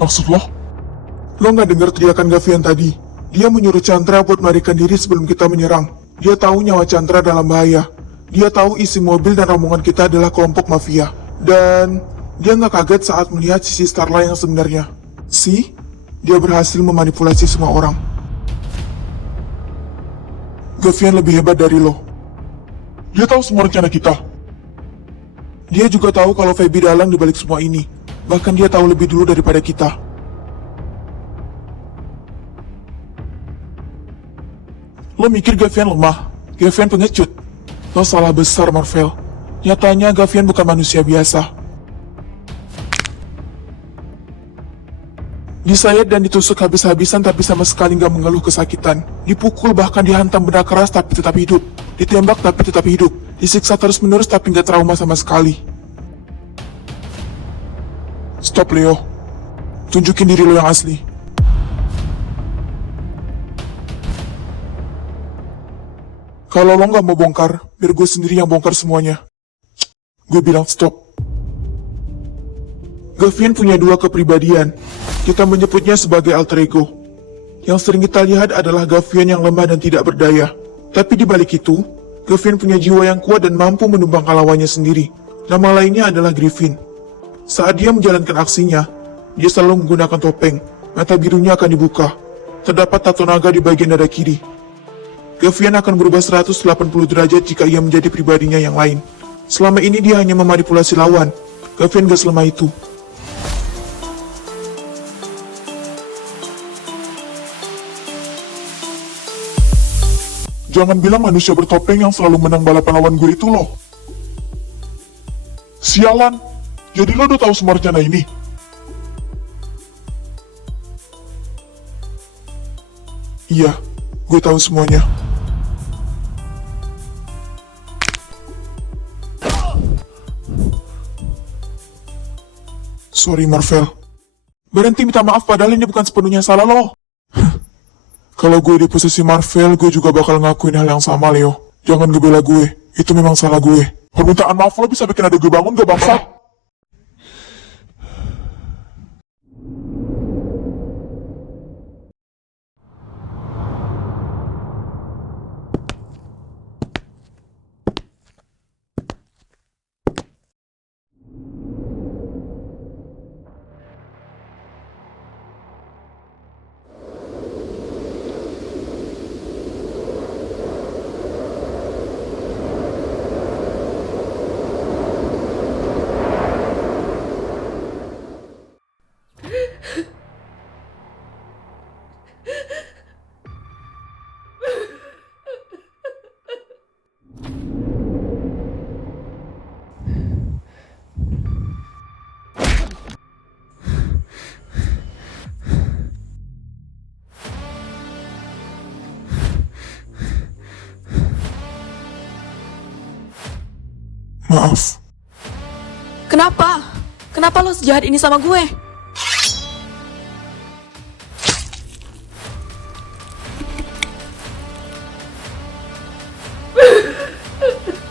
Maksud lo? Lo nggak dengar teriakan Gavian tadi? Dia menyuruh Chandra buat melarikan diri sebelum kita menyerang. Dia tahu nyawa Chandra dalam bahaya. Dia tahu isi mobil dan rombongan kita adalah kelompok mafia. Dan dia nggak kaget saat melihat sisi Starla yang sebenarnya. Dia berhasil memanipulasi semua orang. Gavian lebih hebat dari lo. Dia tahu semua rencana kita. Dia juga tahu kalau Feby dalang dibalik semua ini. Bahkan dia tahu lebih dulu daripada kita. Lo mikir Gavian lemah? Gavian pengecut. Lo salah besar, Marvel. Nyatanya Gavian bukan manusia biasa. Disayat dan ditusuk habis-habisan tapi sama sekali nggak mengeluh kesakitan. Dipukul bahkan dihantam benda keras tapi tetap hidup. Ditembak tapi tetap hidup. Disiksa terus-menerus tapi nggak trauma sama sekali. Stop, Leo. Tunjukin diri lo yang asli. Kalau lo nggak mau bongkar, biar gue sendiri yang bongkar semuanya. Gue bilang stop. Gavian punya dua kepribadian. Kita menyebutnya sebagai alter ego. Yang sering kita lihat adalah Gavian yang lemah dan tidak berdaya. Tapi di balik itu, Gavian punya jiwa yang kuat dan mampu menumbangkan lawannya sendiri. Nama lainnya adalah Griffin. Saat dia menjalankan aksinya, dia selalu menggunakan topeng. Mata birunya akan dibuka. Terdapat tato naga di bagian dada kiri. Gavian akan berubah 180 derajat jika ia menjadi pribadinya yang lain. Selama ini dia hanya memanipulasi lawan. Gavian gak selemah itu. Jangan bilang manusia bertopeng yang selalu menang balapan lawan gue itu loh. Sialan, jadi lo udah tahu semua rencana ini? Iya, gue tahu semuanya. Sorry, Marvel. Berhenti minta maaf padahal ini bukan sepenuhnya salah lo. Kalau gue di posisi Marvel, gue juga bakal ngakuin hal yang sama, Leo. Jangan ngebela gue, itu memang salah gue. Permintaan maaf lo bisa bikin ada gue bangun gak, bangsat? Maaf. Kenapa? Kenapa lo sejahat ini sama gue?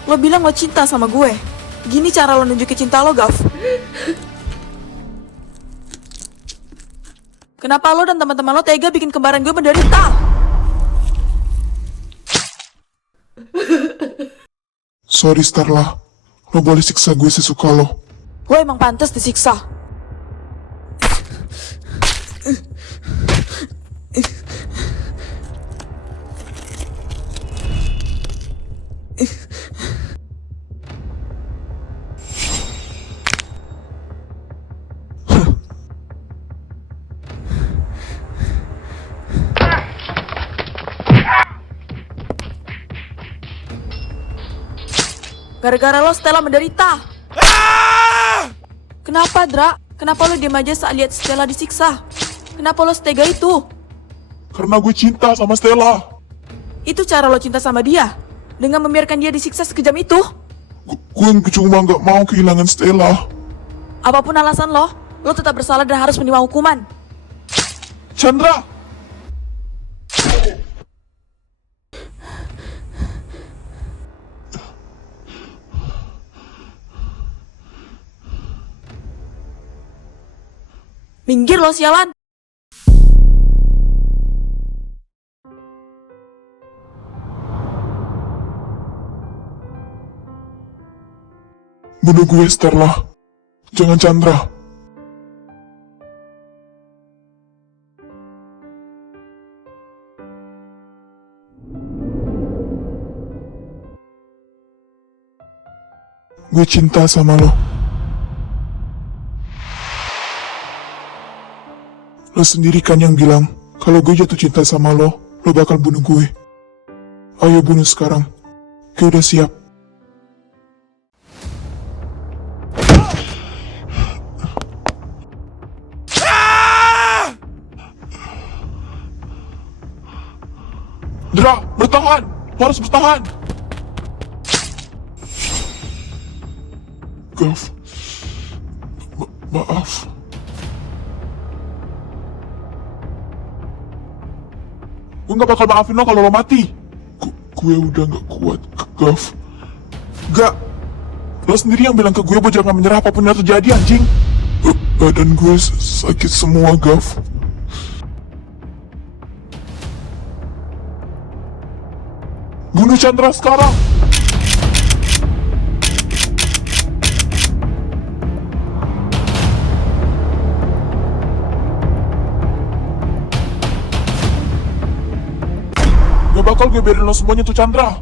Lo bilang lo cinta sama gue. Gini cara lo nunjukin cinta lo, Gav. Kenapa lo dan teman-teman lo tega bikin kembaran gue menderita? Sorry, Starla. Lo boleh siksa gue sesuka lo. Lo emang pantas disiksa. Gara-gara lo Stella menderita. Kenapa, Dra? Kenapa lo diam aja saat lihat Stella disiksa? Kenapa lo setega itu? Karena gue cinta sama Stella. Itu cara lo cinta sama dia? Dengan membiarkan dia disiksa sekejam itu? Gue cuma gak mau kehilangan Stella. Apapun alasan lo tetap bersalah dan harus menerima hukuman. Chandra! Minggir lo sialan. Bunuh gue, Starla. Jangan Chandra. Gue cinta sama lo. Lo sendiri kan yang bilang, kalau gue jatuh cinta sama lo bakal bunuh gue. Ayo bunuh sekarang. Gue udah siap. Dra, bertahan! Lo harus bertahan! Gav, maaf. Gue gak bakal maafin lo kalau lo mati. Gue udah gak kuat, Gav. Gak. Lo sendiri yang bilang ke gue bahwa jangan menyerah apapun yang terjadi, anjing. Badan gue sakit semua, Gav. Bunuh Chandra sekarang! Gak bakal gue biarin lo semuanya tuh Chandra.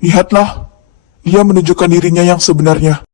Lihatlah, dia menunjukkan dirinya yang sebenarnya.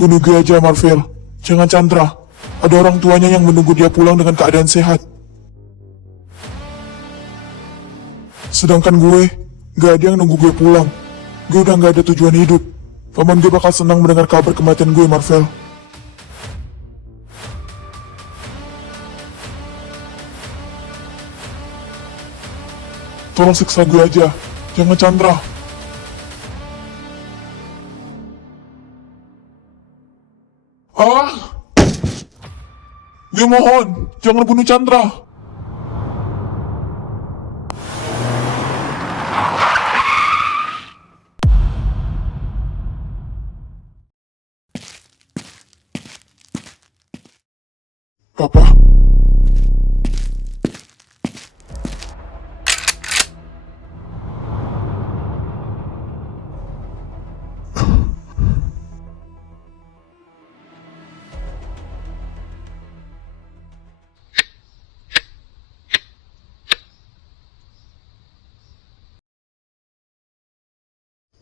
Bunuh gue aja, Marvel. Jangan Chandra. Ada orang tuanya yang menunggu dia pulang dengan keadaan sehat. Sedangkan gue, gak ada yang nunggu gue pulang. Gue udah gak ada tujuan hidup. Paman gue bakal senang mendengar kabar kematian gue, Marvel. Tolong siksa gue aja. Jangan Chandra. Gue mohon, jangan bunuh Chandra. Papa.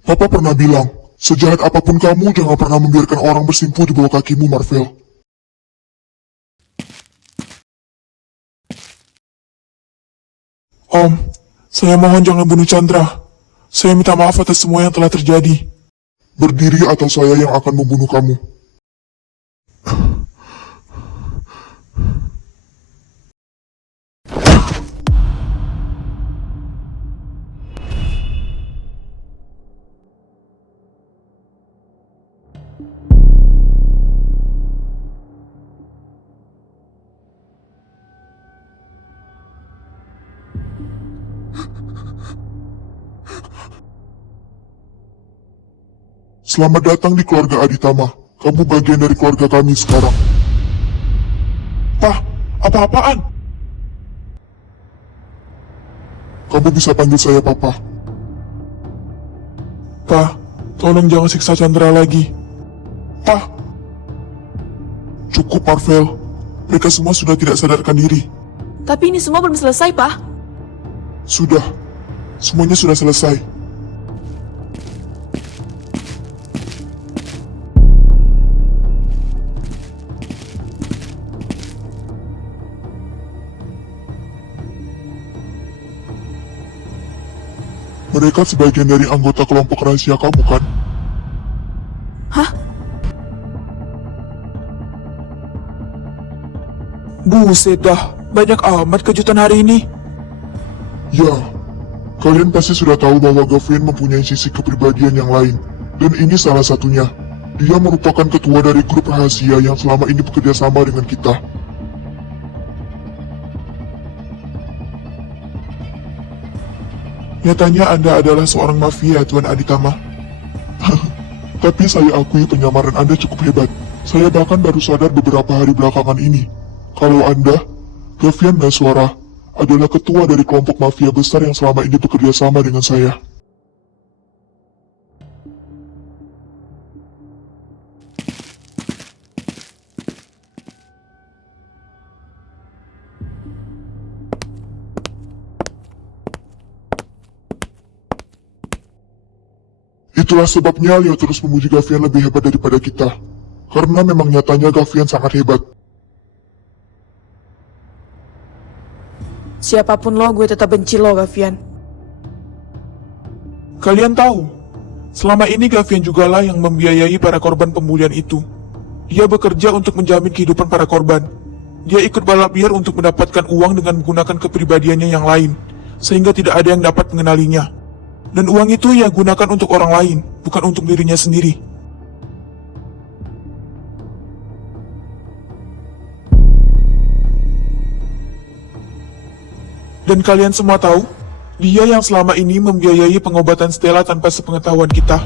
Papa pernah bilang, sejahat apapun kamu, jangan pernah membiarkan orang bersimpuh di bawah kakimu, Marvel. Om, saya mohon jangan bunuh Chandra. Saya minta maaf atas semua yang telah terjadi. Berdiri atau saya yang akan membunuh kamu. Selamat datang di keluarga Aditama. Kamu bagian dari keluarga kami sekarang. Pak, apa-apaan? Kamu bisa panggil saya Papa. Pak, tolong jangan siksa Chandra lagi. Pak. Cukup, Marvel. Mereka semua sudah tidak sadarkan diri. Tapi ini semua belum selesai, Pak. Sudah. Semuanya sudah selesai. Mereka sebagian dari anggota kelompok rahasia kamu, kan? Hah? Buset dah, banyak amat kejutan hari ini. Ya, kalian pasti sudah tahu bahwa Gavin mempunyai sisi kepribadian yang lain. Dan ini salah satunya. Dia merupakan ketua dari grup rahasia yang selama ini bekerja sama dengan kita. Nyatanya Anda adalah seorang mafia, Tuan Aditama. Tapi saya akui penyamaran Anda cukup hebat. Saya bahkan baru sadar beberapa hari belakangan ini. Kalau Anda, Gavian Naswara, adalah ketua dari kelompok mafia besar yang selama ini bekerja sama dengan saya. Itulah sebabnya Leo terus memuji Gavian lebih hebat daripada kita. Karena memang nyatanya Gavian sangat hebat. Siapapun lo, gue tetap benci lo, Gavian. Kalian tahu, selama ini Gavian jugalah yang membiayai para korban pembulian itu. Dia bekerja untuk menjamin kehidupan para korban. Dia ikut balap liar untuk mendapatkan uang dengan menggunakan kepribadiannya yang lain, sehingga tidak ada yang dapat mengenalinya. Dan uang itu ia gunakan untuk orang lain, bukan untuk dirinya sendiri. Dan kalian semua tahu, dia yang selama ini membiayai pengobatan Stella tanpa sepengetahuan kita.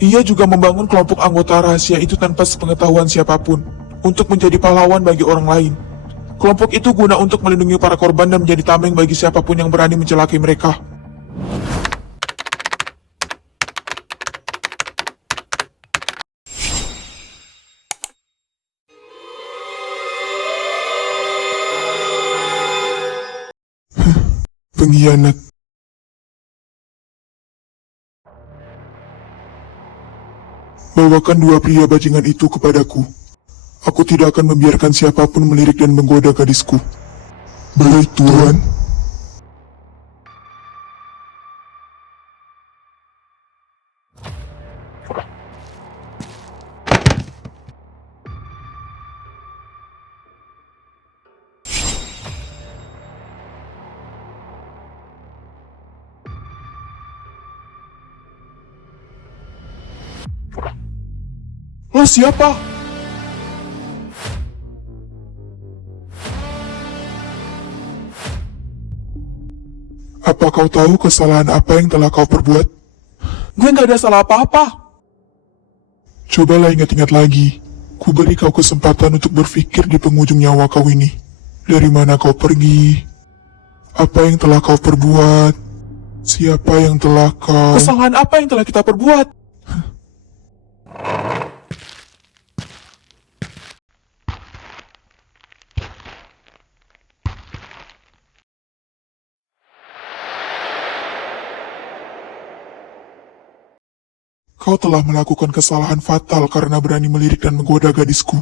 Ia juga membangun kelompok anggota rahasia itu tanpa sepengetahuan siapapun, untuk menjadi pahlawan bagi orang lain. Kelompok itu guna untuk melindungi para korban dan menjadi tameng bagi siapapun yang berani mencelakai mereka. Pengkhianat. Bawakan dua pria bajingan itu kepadaku. Aku tidak akan membiarkan siapapun melirik dan menggoda gadisku. Baik, Tuan. Lo siapa? Apa kau tahu kesalahan apa yang telah kau perbuat? Gue nggak ada salah apa-apa. Cobalah ingat-ingat lagi. Ku beri kau kesempatan untuk berpikir di penghujung nyawa kau ini. Dari mana kau pergi? Apa yang telah kau perbuat? Siapa yang telah kau... Kesalahan apa yang telah kita perbuat? Kau telah melakukan kesalahan fatal karena berani melirik dan menggoda gadisku.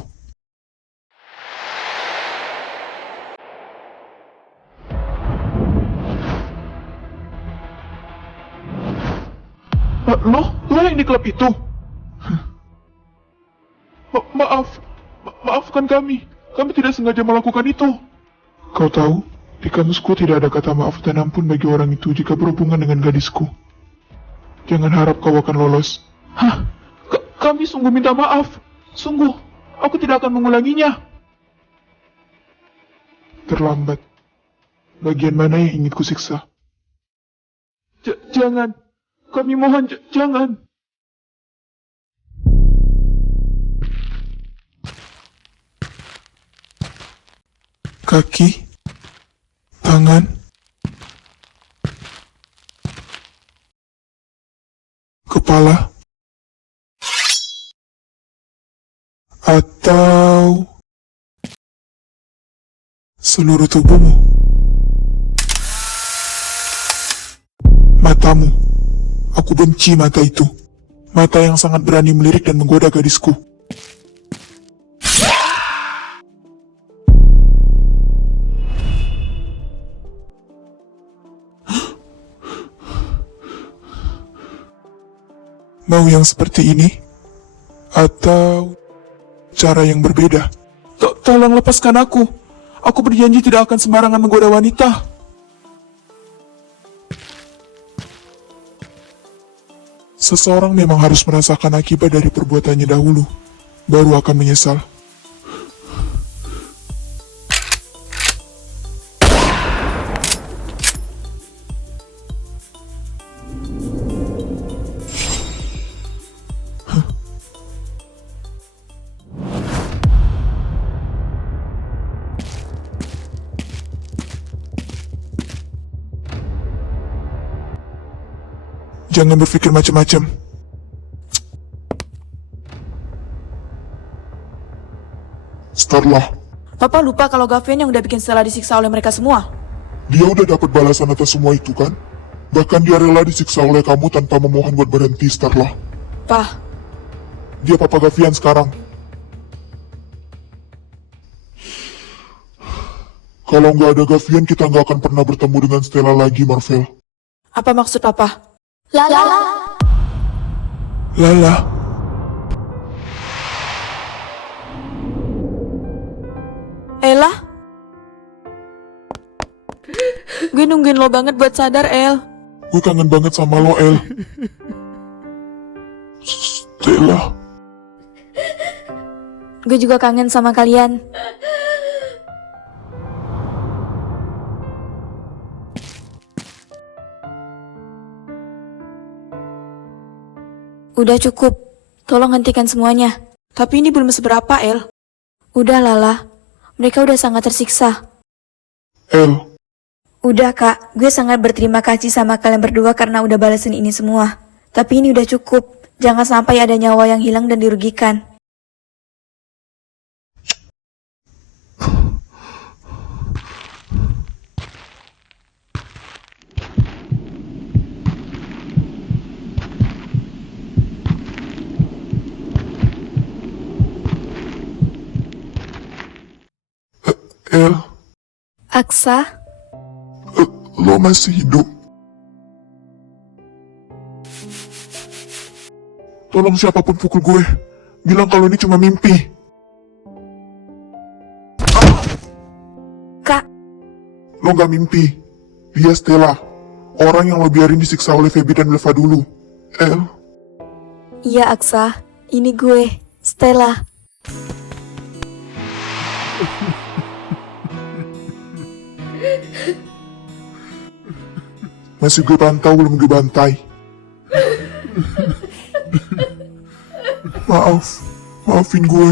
Lo yang di klub itu? Maafkan kami. Kami tidak sengaja melakukan itu. Kau tahu, di kamusku tidak ada kata maaf dan ampun bagi orang itu jika berhubungan dengan gadisku. Jangan harap kau akan lolos. Hah? Kami sungguh minta maaf. Sungguh, aku tidak akan mengulanginya. Terlambat. Bagian mana yang ingin kusiksa? Jangan. Kami mohon, jangan. Kaki, tangan, kepala, atau seluruh tubuhmu. matamu. Aku benci mata itu. Mata yang sangat berani melirik dan menggoda gadisku. Mau yang seperti ini? Atau cara yang berbeda? Tolong lepaskan aku. Aku berjanji tidak akan sembarangan menggoda wanita. Seseorang memang harus merasakan akibat dari perbuatannya dahulu, baru akan menyesal. Jangan berpikir macam-macam. Starla, Papa lupa kalau Gavin yang udah bikin Stella disiksa oleh mereka semua. dia udah dapat balasan atas semua itu kan? Bahkan dia rela disiksa oleh kamu tanpa memohon buat berhenti, Starla. Pah, Dia Papa Gavian sekarang. Kalau nggak ada Gavian, kita nggak akan pernah bertemu dengan Stella lagi, Marvel. apa maksud Papa? Lala. Lala, Ella? Gue nungguin lo banget buat sadar, El. gue kangen banget sama lo, El. Stella, Gue juga kangen sama kalian. Udah cukup. Tolong hentikan semuanya. Tapi ini belum seberapa, El. Udah Lala. Mereka udah sangat tersiksa. El, Udah Kak, gue sangat berterima kasih sama kalian berdua karena udah balesin ini semua. Tapi ini udah cukup. Jangan sampai ada nyawa yang hilang dan dirugikan. El, Aksa, lo masih hidup. Tolong siapapun pukul gue. Bilang kalau ini cuma mimpi. Kak, Lo nggak mimpi. Dia Stella. Orang yang lo biarin disiksa oleh Feby dan Belva dulu. El, iya Aksa, ini gue, Stella. masih gue pantau belum gue bantai. Maafin gue.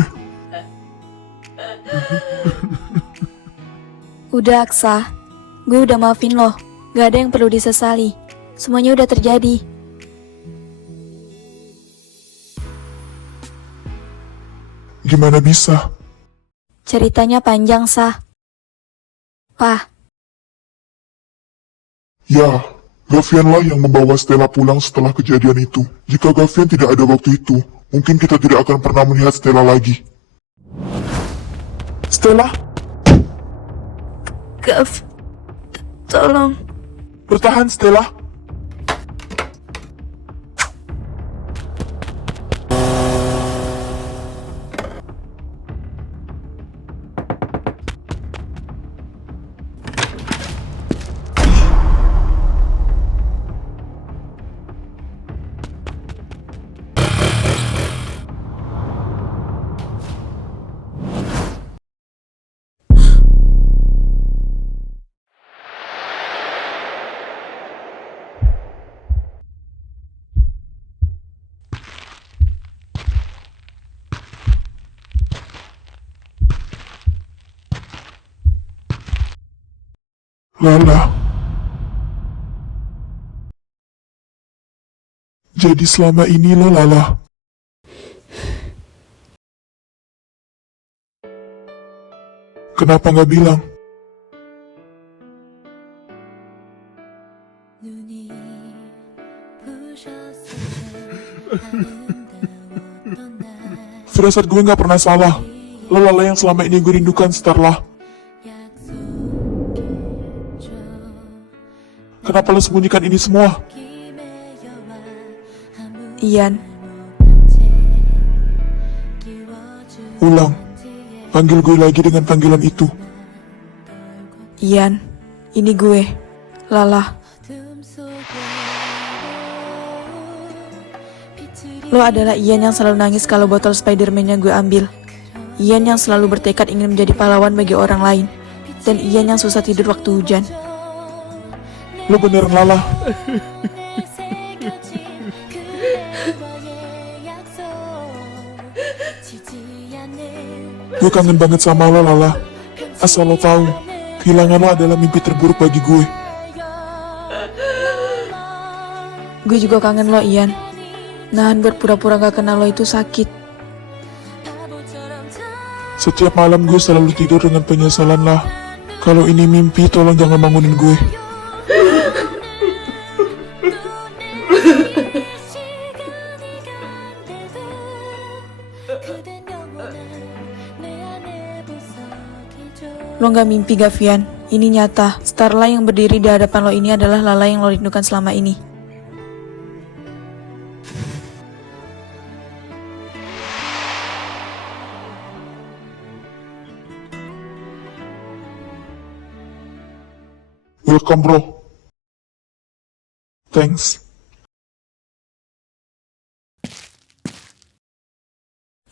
Udah Aksa, gue udah maafin lo. Gak ada yang perlu disesali. Semuanya udah terjadi. Gimana bisa? Ceritanya panjang, Sah. Pah, Ya, Gavian lah yang membawa Stella pulang setelah kejadian itu. Jika Gavian tidak ada waktu itu, mungkin kita tidak akan pernah melihat Stella lagi. Stella, Gav, tolong. bertahan Stella. Lala. Jadi selama ini lo Lala. Kenapa nggak bilang? Firasat gue gak pernah salah. Lo Lala yang selama ini gue rindukan, Starla. Kenapa lo sembunyikan ini semua? Ian, Ulang. Panggil gue lagi dengan panggilan itu. Ian, ini gue, Lala. Lo adalah Ian yang selalu nangis kalau botol Spiderman-nya gue ambil. Ian yang selalu bertekad ingin menjadi pahlawan bagi orang lain. Dan Ian yang susah tidur waktu hujan. Lo beneran Lala. Gue kangen banget sama lo, Lala. Asal lo tahu, kehilangan lo adalah mimpi terburuk bagi gue. Gue juga kangen lo, Ian. Nahan buat pura-pura gak kenal lo itu sakit. Setiap malam gue selalu tidur dengan penyesalan lah. Kalau ini mimpi, tolong jangan bangunin gue. Lo gak mimpi, Gavian. Ini nyata. Starla yang berdiri di hadapan lo ini adalah Lala yang lo rindukan selama ini. Welcome, bro. Thanks.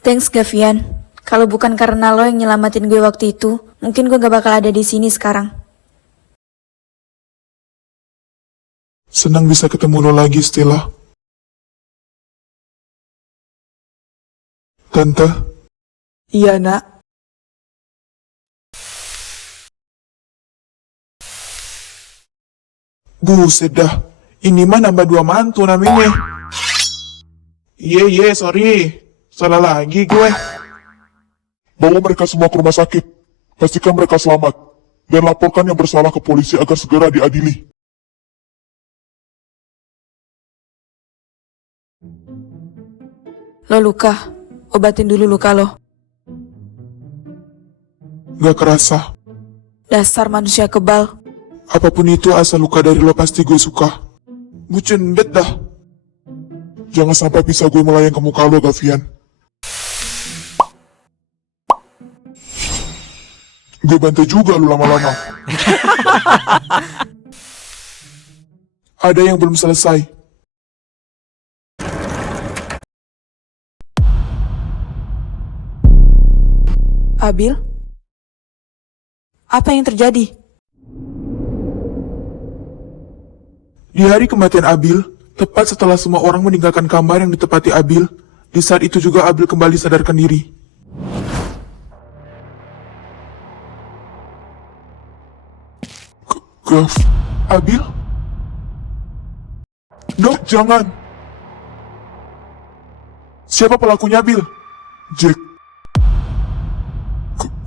Thanks Gavian. Kalau bukan karena lo yang nyelamatin gue waktu itu, mungkin gue gak bakal ada di sini sekarang. Senang bisa ketemu lo lagi, Stella. Tante, Iya, nak. buset dah. Ini mah nambah 2 mantu namanya. Sorry. Salah lagi gue. Bawa mereka semua ke rumah sakit. Pastikan mereka selamat. Dan laporkan yang bersalah ke polisi agar segera diadili. Lo luka. Obatin dulu luka lo. Gak kerasa. Dasar manusia kebal. Apapun itu asal luka dari lo pasti gue suka. Bucin bet dah. Jangan sampai bisa gue melayang ke muka lo, Gavian. Gue bantai juga lu lama-lama. Ada yang belum selesai. Abil? Apa yang terjadi? Di hari kematian Abil, tepat setelah semua orang meninggalkan kamar yang ditempati Abil, di saat itu juga Abil kembali sadarkan diri. Gav, Abil? Dok, jangan. Siapa pelakunya, Abil? Jack.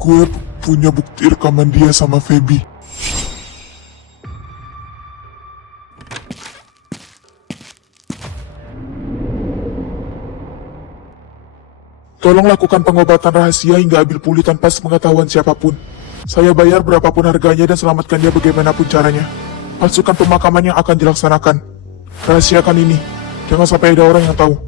Gue punya bukti rekaman dia sama Feby. Tolong lakukan pengobatan rahasia hingga Abil pulih tanpa sepengetahuan siapapun. Saya bayar berapapun harganya dan selamatkan dia bagaimanapun caranya. Pasukan pemakaman yang akan dilaksanakan. Rahasiakan ini. Jangan sampai ada orang yang tahu.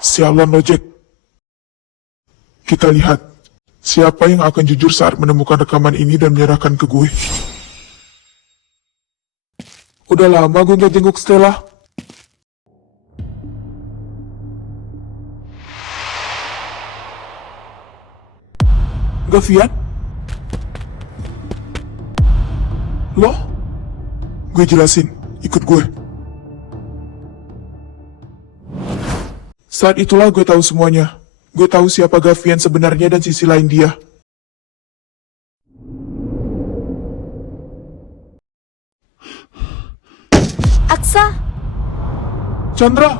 Sialan lo, Jack. Kita lihat, siapa yang akan jujur saat menemukan rekaman ini dan menyerahkan ke gue. Udah lama gue gak jenguk Stella. Gavian? Lo? Gue jelasin, ikut gue. Saat itulah gue tahu semuanya. Gue tahu siapa Gavian sebenarnya dan sisi lain dia. Aksa! Chandra!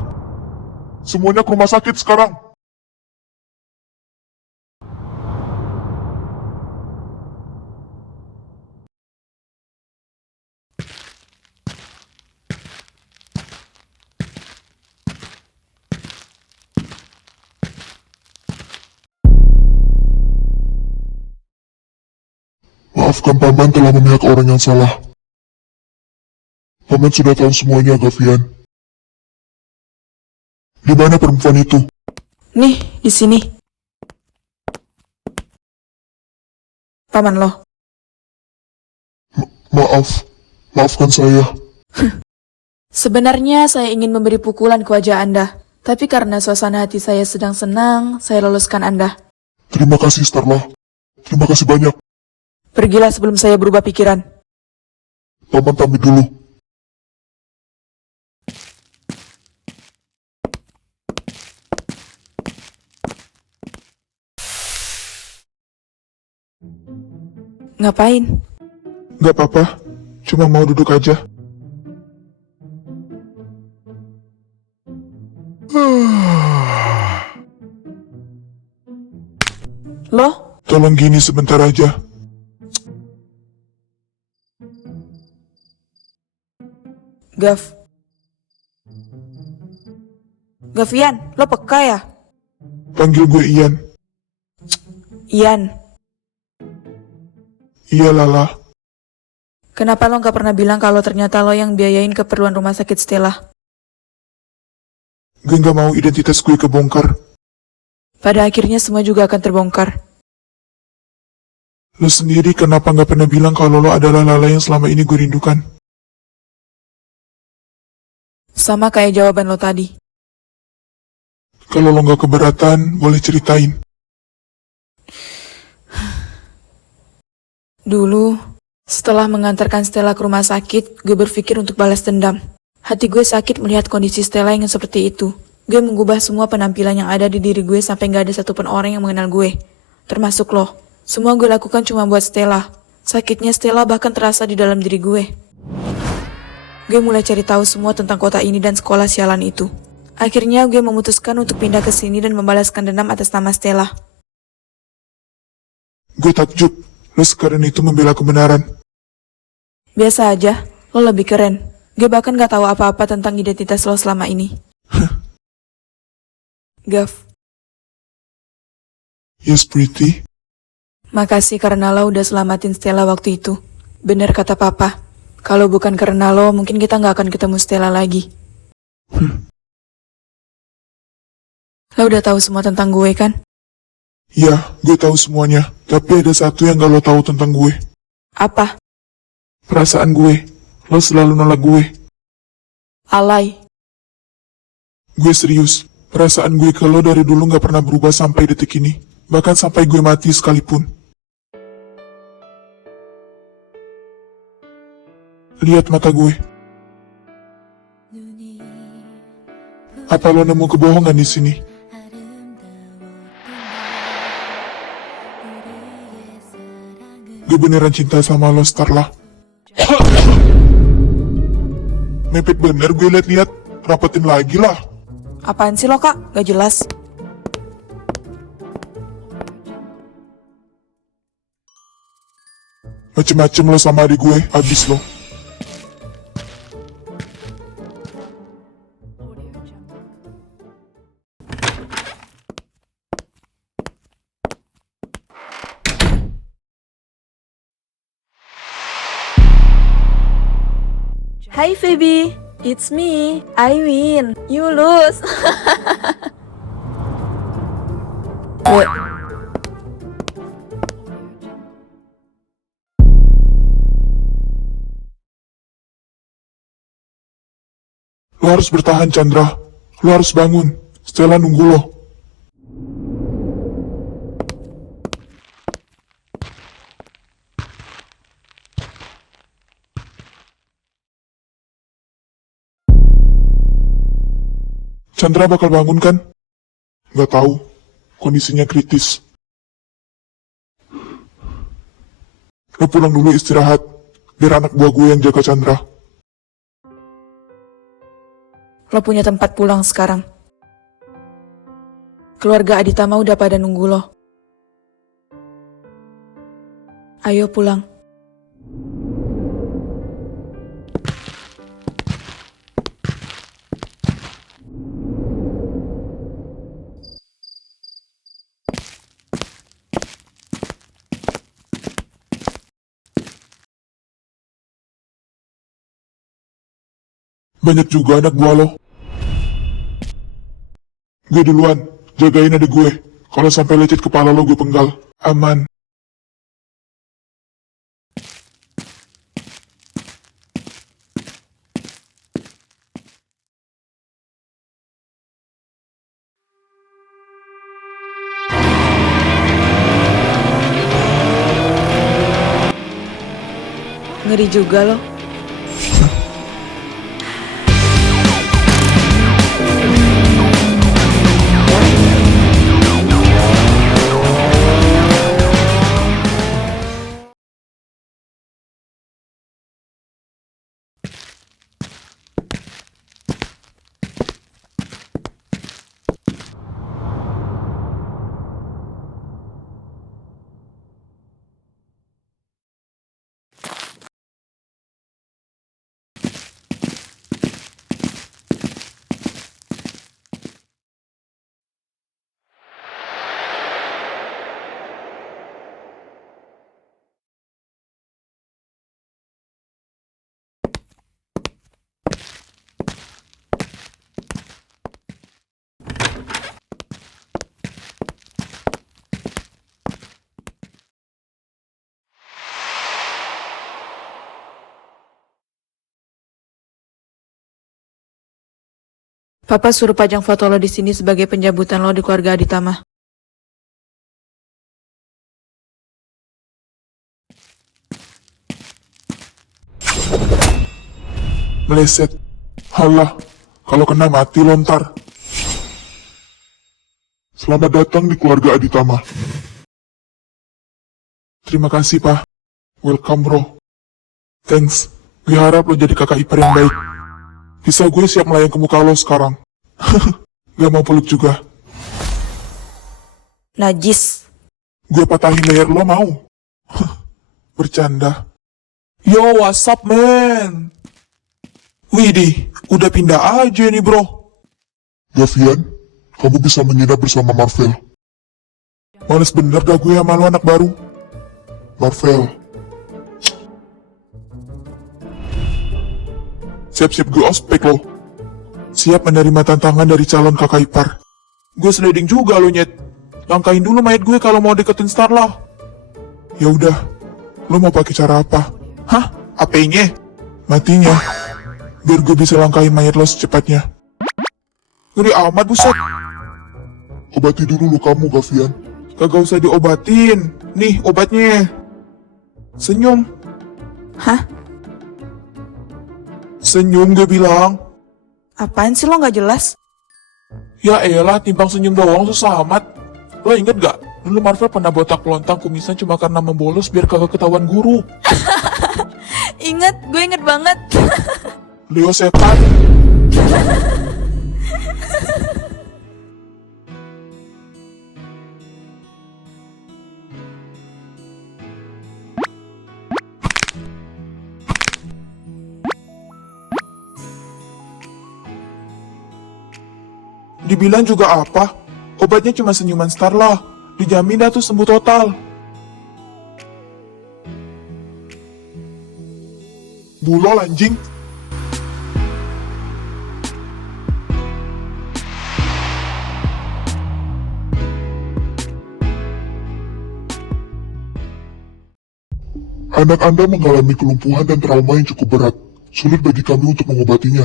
Semuanya ke rumah sakit sekarang. Maafkan Paman telah memihak orang yang salah. Paman sudah tahu semuanya, Gavian. Di mana perempuan itu? Nih, di sini. Paman lo. Maafkan saya. Sebenarnya saya ingin memberi pukulan ke wajah Anda. Tapi karena suasana hati saya sedang senang, saya loluskan Anda. Terima kasih, Starla. Terima kasih banyak. Pergilah sebelum saya berubah pikiran. Paman pamit dulu. Ngapain? Gak apa-apa, cuma mau duduk aja. Loh? Tolong gini sebentar aja. Gavian, lo peka ya? Panggil gue Ian. Ian, Iya Lala. kenapa lo gak pernah bilang kalau ternyata lo yang biayain keperluan rumah sakit Stella? Gue gak mau identitas gue kebongkar. Pada akhirnya semua juga akan terbongkar. Lo sendiri kenapa gak pernah bilang kalau lo adalah Lala yang selama ini gue rindukan? Sama kayak jawaban lo tadi. Kalau lo gak keberatan, boleh ceritain. Dulu, setelah mengantarkan Stella ke rumah sakit, gue berpikir untuk balas dendam. Hati gue sakit melihat kondisi Stella yang seperti itu. Gue mengubah semua penampilan yang ada di diri gue sampai gak ada satupun orang yang mengenal gue. Termasuk lo. Semua gue lakukan cuma buat Stella. Sakitnya Stella bahkan terasa di dalam diri gue. Gue mulai cari tahu semua tentang kota ini dan sekolah sialan itu. Akhirnya gue memutuskan untuk pindah ke sini dan membalaskan dendam atas nama Stella. Gue takjub, lo sekarang itu membela kebenaran. Biasa aja, lo lebih keren. Gue bahkan gak tahu apa-apa tentang identitas lo selama ini. Gav, Yes, pretty. makasih karena lo udah selamatin Stella waktu itu. Bener kata papa, kalau bukan karena lo, mungkin kita gak akan ketemu Stella lagi. Lo udah tahu semua tentang gue kan? Ya, gue tahu semuanya. Tapi ada satu yang gak lo tahu tentang gue. Apa? Perasaan gue. Lo selalu nolak gue. Alay. Gue serius. Perasaan gue ke lo dari dulu gak pernah berubah sampai detik ini. Bahkan sampai gue mati sekalipun. Lihat mata gue. Apa lo nemu kebohongan di sini? Gue beneran cinta sama lo, Starla. Mepet bener gue liat-liat. Rapetin lagi lah. Apaan sih lo kak? Gak jelas. Macem-macem lo sama adik gue, abis lo. Hai Phoebe, it's me. I win, you lose. Wait. Lo harus bertahan, Chandra. Lo harus bangun. Stella nunggu lo. Chandra bakal bangun kan? Gak tahu. Kondisinya kritis. Lo pulang dulu istirahat. Biar anak buah gue yang jaga Chandra. Lo punya tempat pulang sekarang. Keluarga Aditama udah pada nunggu lo. Ayo pulang. Banyak juga anak buah lo. Gue duluan, jagain adik gue. Kalau sampai lecet kepala lo gue penggal. Aman. Ngeri juga lo. Papa suruh pajang foto lo di sini sebagai penjambutan lo di keluarga Aditama. Meleset. Halah, kalau kena mati lontar. Selamat datang di keluarga Aditama. Terima kasih, Pak. Welcome, bro. Thanks. Gue harap lo jadi kakak ipar yang baik. Bisa gue siap melayang ke muka lo sekarang. Gak mau peluk juga. Najis. Gue patahin leher lo mau. Bercanda. Yo, what's up, man? Widih, udah pindah aja nih, bro. Gavian, kamu bisa menginap bersama Marvel. Males bener dah gue sama lo anak baru. Marvel, Siap-siap gue ospek lo. Siap menerima tantangan dari calon kakak ipar. Gue sliding juga lo, nyet. Langkahin dulu mayat gue kalau mau deketin Starla. Ya udah, lo mau pakai cara apa? Hah? Apanya? Matinya. Biar gue bisa langkahin mayat lo secepatnya. Ngeri amat, buset. obati dulu lukamu, Gavian. Kagak usah diobatin. Nih obatnya. Senyum. Hah? Senyum gue bilang. Apaan sih lo gak jelas? Ya elah, timbang senyum doang susah amat. Lo inget gak? Dulu Marvel pernah botak lontang kumisnya cuma karena membolos biar kagak ketahuan guru. Ingat, gue inget banget. Leo setan. Dibilang juga apa? Obatnya cuma senyuman Starla. Dijamin dah tuh sembuh total. Bulol anjing. Anak Anda mengalami kelumpuhan dan trauma yang cukup berat. Sulit bagi kami untuk mengobatinya.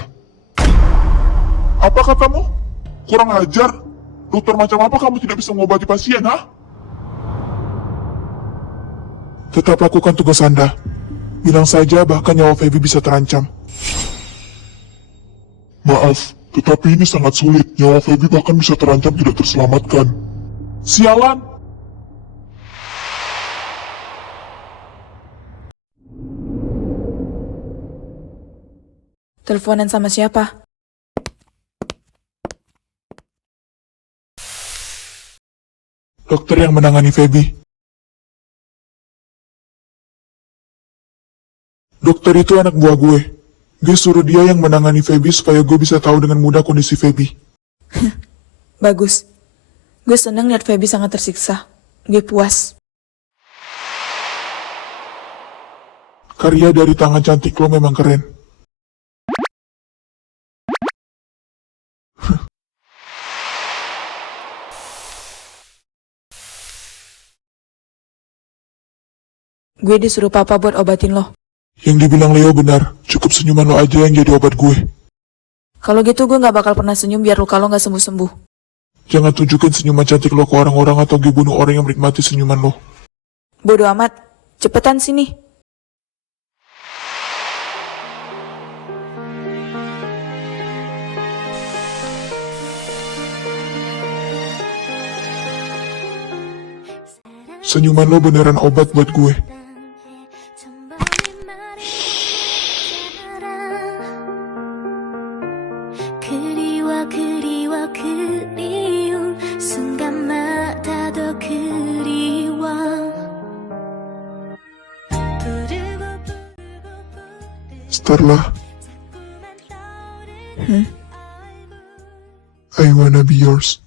Apa katamu? Kurang ajar. Dokter macam apa kamu tidak bisa mengobati pasien, ha? Tetap lakukan tugas Anda. Bilang saja bahkan nyawa Feby bisa terancam. Maaf, tetapi ini sangat sulit. Nyawa Feby bahkan bisa terancam tidak terselamatkan. Sialan! Teleponan sama siapa? Dokter yang menangani Feby. Dokter itu anak buah gue. Gue suruh dia yang menangani Feby supaya gue bisa tahu dengan mudah kondisi Feby. Bagus. Gue seneng lihat Feby sangat tersiksa. Gue puas. Karya dari tangan cantik lo memang keren. Gue disuruh papa buat obatin lo. Yang dibilang Leo benar, cukup senyuman lo aja yang jadi obat gue. Kalau gitu gue gak bakal pernah senyum biar luka lo gak sembuh-sembuh. Jangan tunjukin senyuman cantik lo ke orang-orang atau gue bunuh orang yang menikmati senyuman lo. Bodoh amat. Cepetan sini. Senyuman lo beneran obat buat gue. 그리워 그리워 그리운 순간마다 더 그리워 Starla. I wanna be yours.